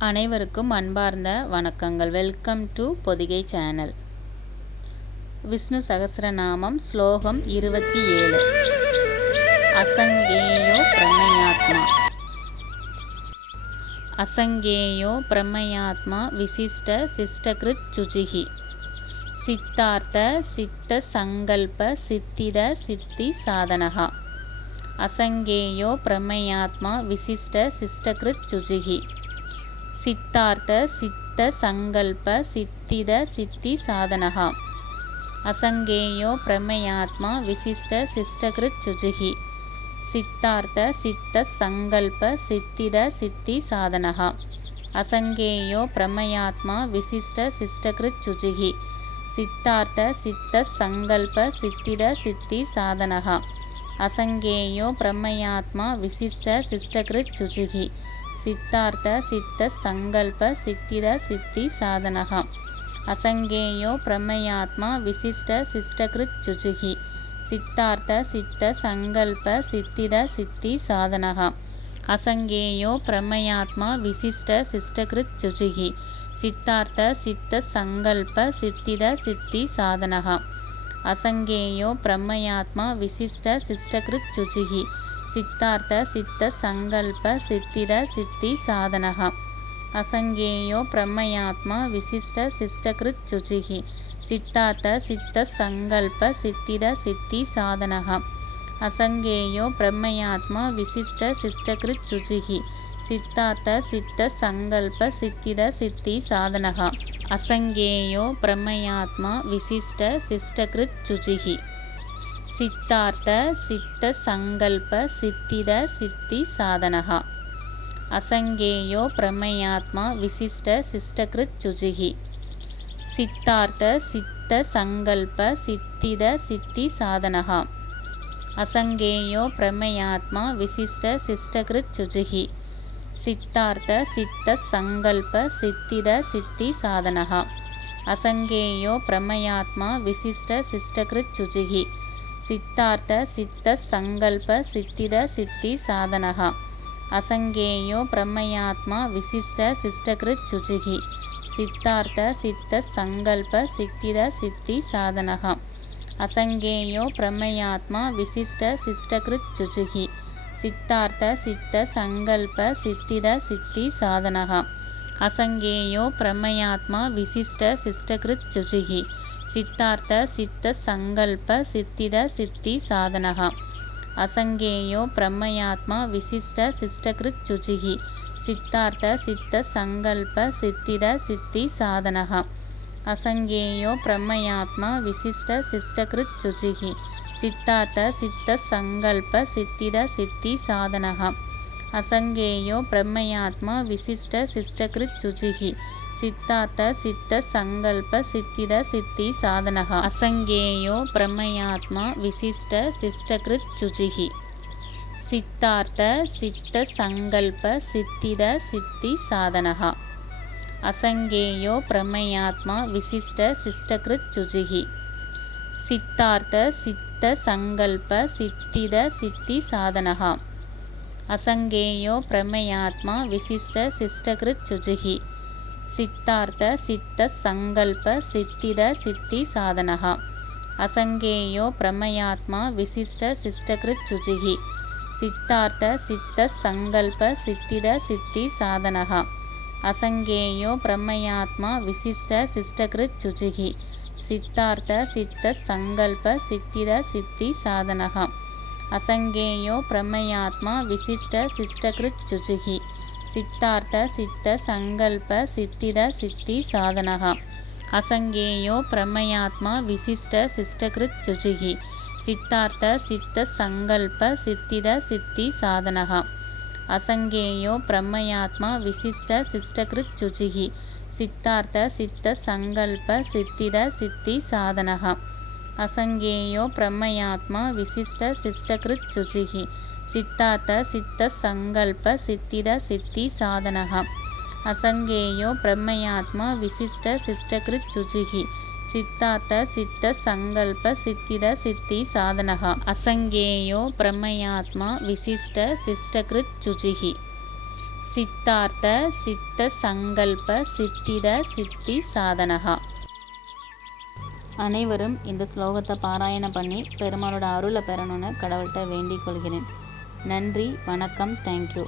அனைவருக்கும் அன்பார்ந்த வணக்கங்கள். Welcome to Podhigai channel. Vishnu Sahasranamam ஸ்லோகம் 27. அசங்கேயோ பிரம்மயாத்மா. அசங்கேயோ பிரம்மயாத்மா விசிஷ்ட சிஷ்டகிருத் சுஜிஹி சித்தார்த்த சித்த சங்கல்ப சித்தித சித்தி சாதனஹ. அசங்கேயோ பிரம்மயாத்மா விசிஷ்ட சிஷ்டகிருத் சுஜிஹி சித்தார்த்த சித்த சங்கல்ப சித்தித சித்தி சாதனஹ. அசங்கேயோ பிரம்மயாத்மா விசிஷ்ட சிஷ்டகிருத் சுஜிஹி சித்தார்த்த சித்த சங்கல்ப சித்தித சித்தி சாதனஹ. அசங்கேயோ பிரம்மயாத்மா விசிஷ்ட சிஷ்டகிருத் சுஜிஹி சித்தார்த்த சித்த சங்கல்ப சித்தித சித்தி சாதனஹ. அசங்கேயோ பிரம்மயாத்மா விசிஷ்ட சிஷ்டகிருத் சுஜிஹி சித்தார்த்த சித்த சங்கல்ப சித்தித சித்தி சாதனஹ. அசங்கேயோ பிரம்மயாத்மா விசிஷ்ட சிஷ்டகிருத் சுஜிஹி சித்தார்த்த சித்த சங்கல்ப சித்தித சித்தி சாதனஹ. அசங்கேயோ பிரம்மயாத்மா விசிஷ்ட சிஷ்டகிருத் சுஜிஹி சித்தார்த்த சித்த சங்கல்ப சித்தித சித்தி சாதனஹ. அசங்கேயோ பிரம்மயாத்மா விசிஷ்ட சிஷ்டகிருத் சுஜிஹி சித்தார்த்த சித்த சங்கல்ப சித்தித சித்தி சாதனஹ. அசங்கேயோ பிரம்மயாத்மா விசிஷ்ட சிஷ்டகிருத் சுஜிஹி சித்தார்த்த சித்த சங்கல்ப சித்தித சித்தி சாதனஹ. அசங்கேயோ பிரம்மயாத்மா விசிஷ்ட சிஷ்டகிருத் சுஜிஹி சித்தார்த்த சித்த சங்கல்ப சித்தித சித்தி சாதனஹ. அசங்கேயோ பிரம்மயாத்மா விசிஷ்ட சிஷ்டகிருத் சுஜிஹி சித்தார்த்த சித்த சங்கல்ப சித்தித சித்தி சாதனஹ. அசங்கேயோ பிரம்மயாத்மா விசிஷ்ட சிஷ்டகிருத் சுஜிஹி சித்தார்த்த சித்த சங்கல்ப சித்தித சித்தி சாதனஹ. அசங்கேயோ பிரம்மயாத்மா விசிஷ்ட சிஷ்டகிருத் சுஜிஹி சித்தார்த்த சித்த சங்கல்ப சித்தித சித்தி சாதனஹ. அசங்கேயோ பிரம்மயாத்மா விசிஷ்ட சிஷ்டகிருத் சுஜிஹி சித்தார்த்த சித்த சங்கல்ப சித்தித சித்தி சாதனஹ. அசங்கேயோ பிரம்மயாத்மா விசிஷ்ட சிஷ்டகிருத் சுஜிஹி சித்தார்த்த சித்த சங்கல்ப சித்தித சித்தி சாதனஹ. அசங்கேயோ பிரம்மயாத்மா விசிஷ்ட சிஷ்டகிருத் சுஜிஹி சித்தார்த்த சித்த சங்கல்ப சித்தித சித்தி சாதனஹ. அசங்கேயோ பிரம்மயாத்மா விசிஷ்ட சிஷ்டகிருத் சுஜிஹி சித்தார்த்த சித்த சங்கல்ப சித்தித சித்தி சாதனஹ. அசங்கேயோ பிரம்மயாத்மா விசிஷ்ட சிஷ்டகிருத் சுஜிஹி சித்தார்த்த சித்த சங்கல்ப சித்தித சித்தி சாதனஹ. அசங்கேயோ பிரம்மயாத்மா விசிஷ்ட சிஷ்டகிருத் சுஜிஹி சித்தார்த்த சித்த சங்கல்ப சித்தித சித்தி சாதனஹ. அசங்கேயோ பிரம்மயாத்மா விசிஷ்ட சிஷ்டகிருத் சுஜிஹி சித்தார்த்த சித்த சங்கல்ப சித்தித சித்தி சாதனஹ. அசங்கேயோ பிரம்மயாத்மா விசிஷ்ட சிஷ்டகிருத் சுஜிஹி சித்தார்த்த சித்த சங்கல்ப சித்தித சித்தி சாதனஹ. அசங்கேயோ பிரம்மயாத்மா விசிஷ்ட சிஷ்டகிருத் சுஜிஹி சித்தார்த்த சித்த சங்கல்ப சித்தித சித்தி சாதனஹ. அசங்கேயோ பிரம்மயாத்மா விசிஷ்ட சிஷ்டகிருத் சுஜிஹி சித்தார்த்த சித்த சங்கல்ப சித்தித சித்தி சாதனஹ. அசங்கேயோ பிரம்மயாத்மா விசிஷ்ட சிஷ்டகிருத் சுஜிஹி சித்தார்த்த சித்த சங்கல்ப சித்தித சித்தி சாதனஹ. அசங்கேயோ பிரம்மயாத்மா விசிஷ்ட சிஷ்டகிருத் சுஜிஹி சித்தார்த்த சித்த சங்கல்ப சித்தித சித்தி சாதனஹ. அசங்கேயோ பிரம்மயாத்மா விசிஷ்ட சிஷ்டகிருத் சுஜிஹி சித்தார்த்த சித்த சங்கல்ப சித்தித சித்தி சாதனஹ. அசங்கேயோ பிரம்மயாத்மா விசிஷ்ட சிஷ்டகிருத் சுஜிஹி சித்தார்த்த சித்த சங்கல்ப சித்தித சித்தி சாதனஹ. அசங்கேயோ பிரம்மயாத்மா விசிஷ்ட சிஷ்டகிருத் சுஜிஹி சித்தார்த்த சித்த சங்கல்ப சித்தித சித்தி சாதனஹ. அசங்கேயோ பிரம்மயாத்மா விசிஷ்ட சிஷ்டகிருத் சுஜிஹி சித்தார்த்த சித்த சங்கல்ப சித்தித சித்தி சாதனஹ. அசங்கேயோ பிரம்மயாத்மா விசிஷ்ட சிஷ்டகிருத் சுஜிஹி சித்தார்த்த சித்த சங்கல்ப சித்தித சித்தி சாதனஹ. அசங்கேயோ பிரம்மயாத்மா விசிஷ்ட சிஷ்டகிருத் சுஜிஹி சித்தார்த்த சித்த சங்கல்ப சித்தித சித்தி சாதனகா. அனைவரும் இந்த ஸ்லோகத்தை பாராயணம் பண்ணி பெருமாளோட அருளை பெறணும்னு கடவுள்கிட்ட வேண்டிக் கொள்கிறேன். நன்றி, வணக்கம், தேங்க்யூ.